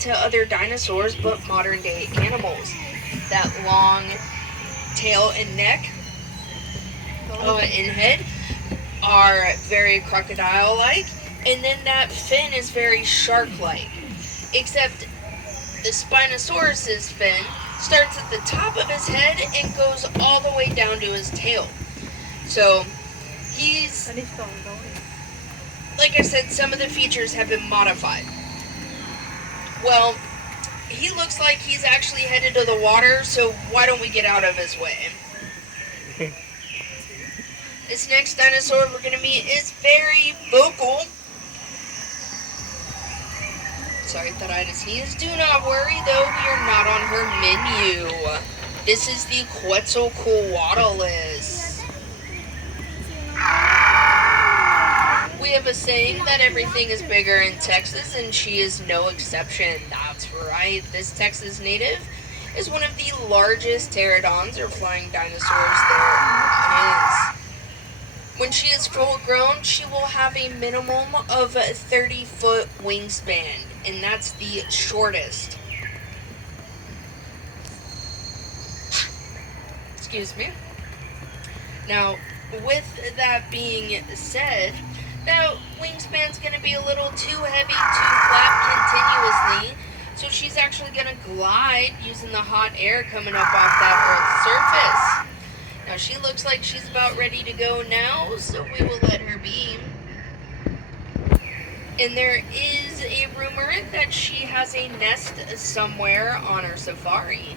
to other dinosaurs but modern day animals. That long tail and neck and head are very crocodile-like, and then that fin is very shark-like. Except the Spinosaurus's fin starts at the top of his head and goes all the way down to his tail. So he's, like I said, some of the features have been modified. Well, he looks like he's actually headed to the water, so why don't we get out of his way? This next dinosaur we're going to meet is very vocal. Sorry, thought I had to sneeze. Do not worry, though, we are not on her menu. This is the Quetzalcoatlus. We have a saying that everything is bigger in Texas, and she is no exception. That's right, this Texas native is one of the largest pterodons or flying dinosaurs there is. When she is full grown, she will have a minimum of a 30-foot wingspan, and that's the shortest. Excuse me. Now, with that being said, that wingspan's going to be a little too heavy to flap continuously, so she's actually going to glide using the hot air coming up off that Earth's surface. Now, she looks like she's about ready to go now, so we will let her be. And there is a rumor that she has a nest somewhere on her safari.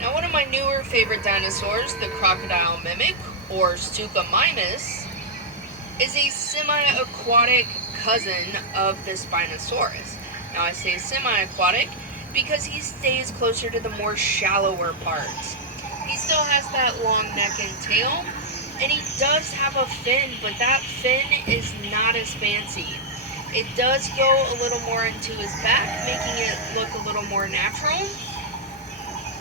Now, one of my newer favorite dinosaurs, the crocodile mimic, or Suchomimus, is a semi-aquatic cousin of the Spinosaurus. Now, I say semi-aquatic because he stays closer to the more shallower parts. He still has that long neck and tail, and he does have a fin, but that fin is not as fancy. It does go a little more into his back, making it look a little more natural,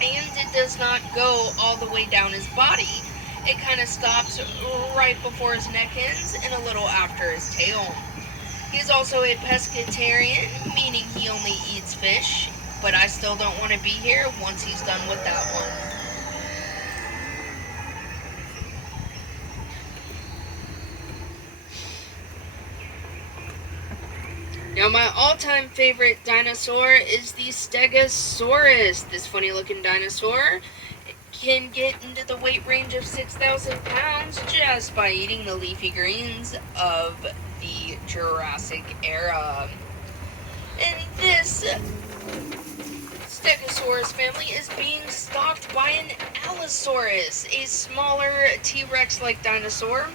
and it does not go all the way down his body. It kind of stops right before his neck ends and a little after his tail. He's also a pescatarian, meaning he only eats fish, but I still don't want to be here once he's done with that one. Now, my all-time favorite dinosaur is the Stegosaurus. This funny-looking dinosaur can get into the weight range of 6,000 pounds just by eating the leafy greens of the Jurassic era. And this Stegosaurus family is being stalked by an Allosaurus, a smaller T-Rex-like dinosaur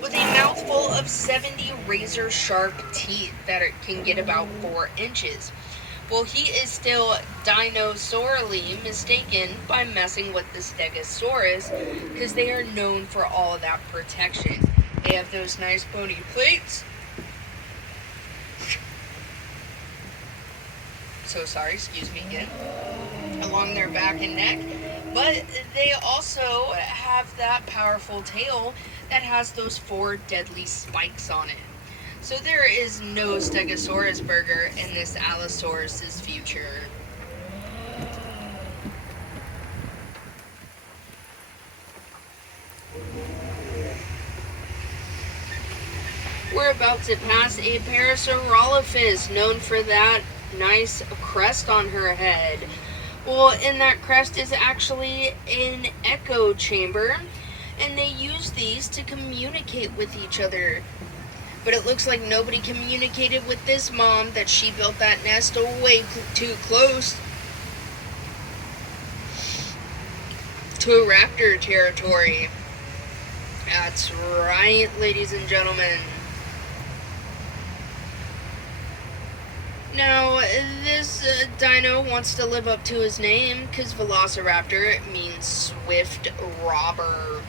with a mouthful of 70 razor-sharp teeth that can get about 4 inches. Well, he is still dinosaurally mistaken by messing with the Stegosaurus because they are known for all of that protection. They have those nice bony plates. So sorry, excuse me again. Along their back and neck. But they also have that powerful tail that has those 4 deadly spikes on it. So there is no Stegosaurus burger in this Allosaurus' future. We're about to pass a Parasaurolophus, known for that nice crest on her head. Well, in that crest is actually an echo chamber, and they use these to communicate with each other. But it looks like nobody communicated with this mom, that she built that nest way too close to raptor territory. That's right, ladies and gentlemen. Now, this dino wants to live up to his name, because Velociraptor means swift robber.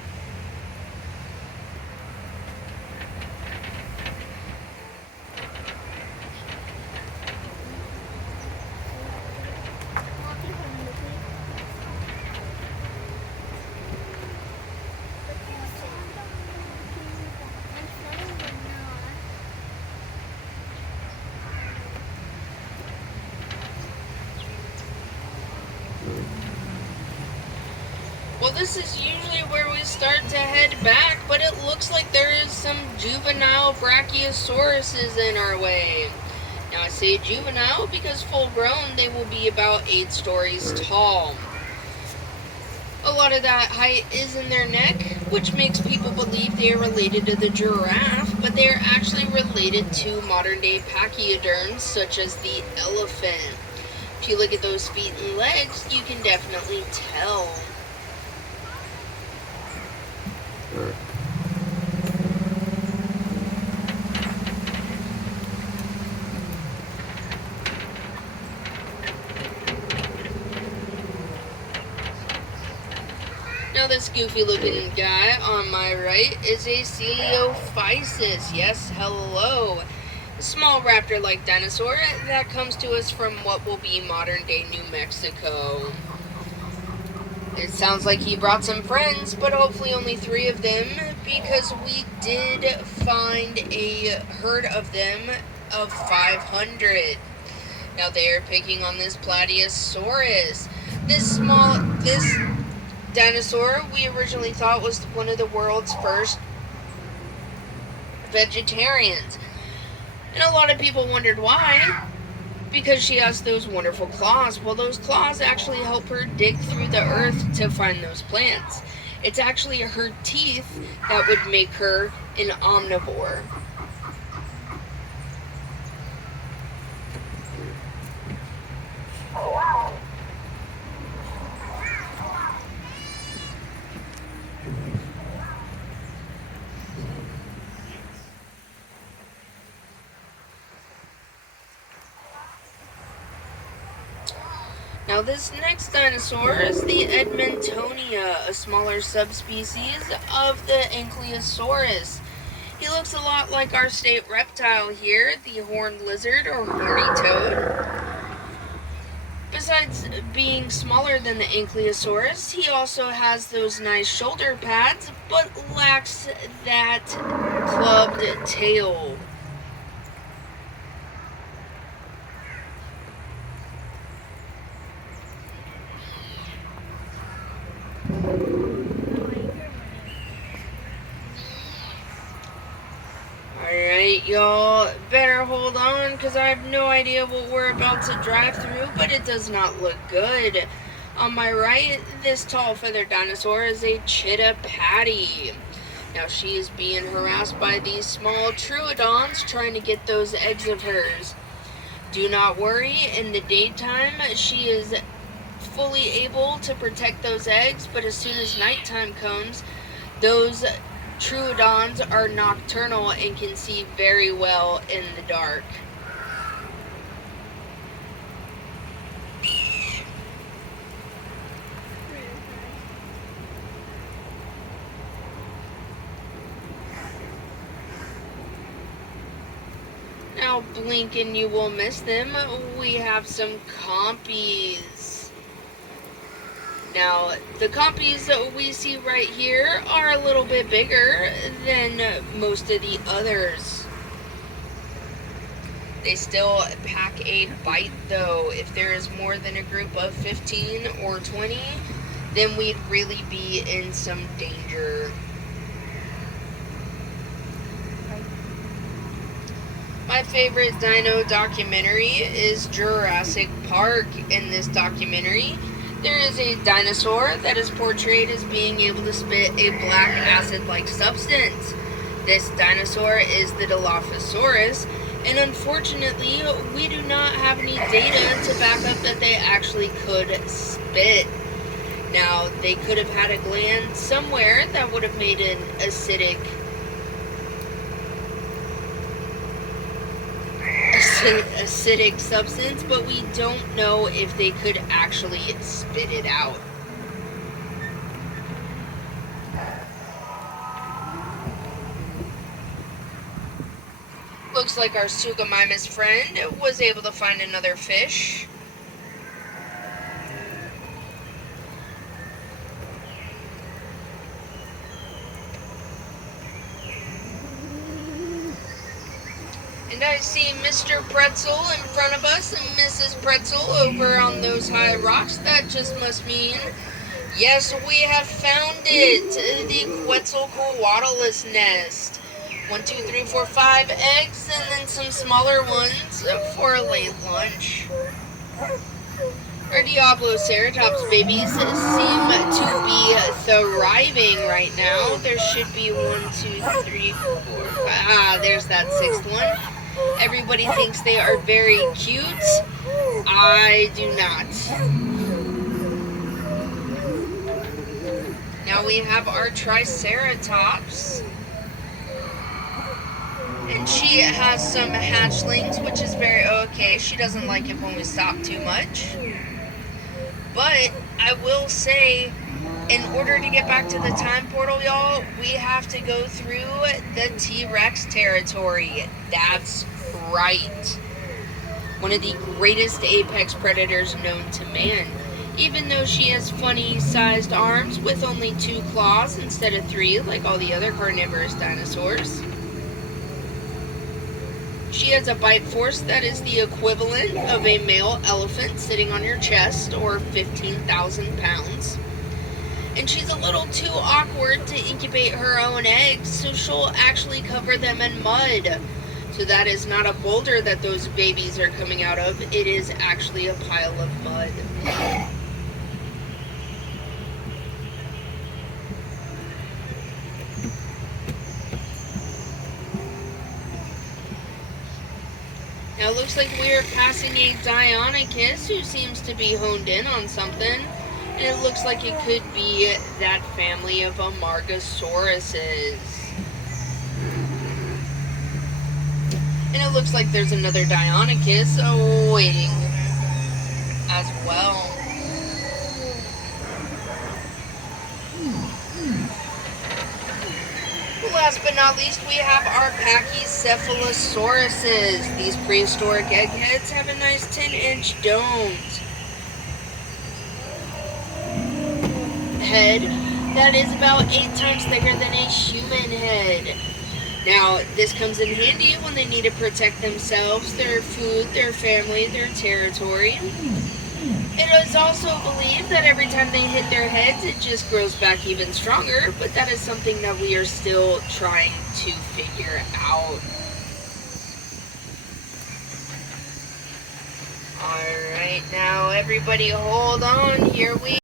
Well, this is usually where we start to head back, but it looks like there is some juvenile Brachiosauruses in our way. Now I say juvenile because full grown they will be about 8 stories tall. A lot of that height is in their neck, which makes people believe they are related to the giraffe, but they are actually related to modern day pachyderms such as the elephant. If you look at those feet and legs, you can definitely tell. Now this goofy looking guy on my right is a Coleophysis. Yes, hello. A small raptor-like dinosaur that comes to us from what will be modern-day New Mexico. It sounds like he brought some friends, but hopefully only 3 of them, because we did find a herd of them of 500. Now they are picking on this Platyosaurus. This dinosaur we originally thought was one of the world's first vegetarians. And a lot of people wondered why. Because she has those wonderful claws. Well, those claws actually help her dig through the earth to find those plants. It's actually her teeth that would make her an omnivore. Now this next dinosaur is the Edmontonia, a smaller subspecies of the Ankylosaurus. He looks a lot like our state reptile here, the horned lizard or horny toad. Besides being smaller than the Ankylosaurus, he also has those nice shoulder pads, but lacks that clubbed tail. Alright, y'all better hold on because I have no idea what we're about to drive through, but it does not look good. On my right, this tall feathered dinosaur is a cheetah patty. Now she is being harassed by these small troodons trying to get those eggs of hers. Do not worry, in the daytime she is fully able to protect those eggs, but as soon as nighttime comes, those troodons are nocturnal and can see very well in the dark. Now blink and you will miss them. We have some compies. Now, the compies that we see right here are a little bit bigger than most of the others. They still pack a bite though. If there is more than a group of 15 or 20, then we'd really be in some danger. My favorite dino documentary is Jurassic Park. In this documentary, there is a dinosaur that is portrayed as being able to spit a black acid-like substance. This dinosaur is the Dilophosaurus, and unfortunately, we do not have any data to back up that they actually could spit. Now, they could have had a gland somewhere that would have made an acidic substance, but we don't know if they could actually spit it out. Looks like our Suchomimus friend was able to find another fish. And I see Mr. Pretzel in front of us and Mrs. Pretzel over on those high rocks. That just must mean Yes, we have found it. The Quetzalcoatlus nest. 1, 2, 3, 4, 5 eggs, and then some smaller ones for a late lunch. Our Diabloceratops babies seem to be thriving right now. There should be 1, 2, 3, 4, 5. Ah, there's that sixth one. Everybody thinks they are very cute. I do not. Now we have our Triceratops. And she has some hatchlings, which is very okay. She doesn't like it when we stop too much. But I will say, in order to get back to the time portal, y'all, we have to go through the T-Rex territory. That's right. One of the greatest apex predators known to man. Even though she has funny-sized arms with only 2 claws instead of 3, like all the other carnivorous dinosaurs. She has a bite force that is the equivalent of a male elephant sitting on your chest, or 15,000 pounds. And she's a little too awkward to incubate her own eggs, so she'll actually cover them in mud. So that is not a boulder that those babies are coming out of, it is actually a pile of mud. Now it looks like we are passing a Deinonychus who seems to be honed in on something. And it looks like it could be that family of Amargosauruses. And it looks like there's another Deinonychus waiting as well. Last but not least, we have our Pachycephalosauruses. These prehistoric eggheads have a nice 10-inch domed head that is about 8 times thicker than a human head. Now, this comes in handy when they need to protect themselves, their food, their family, their territory. It is also believed that every time they hit their heads, it just grows back even stronger, but that is something that we are still trying to figure out. Alright, now everybody hold on, here we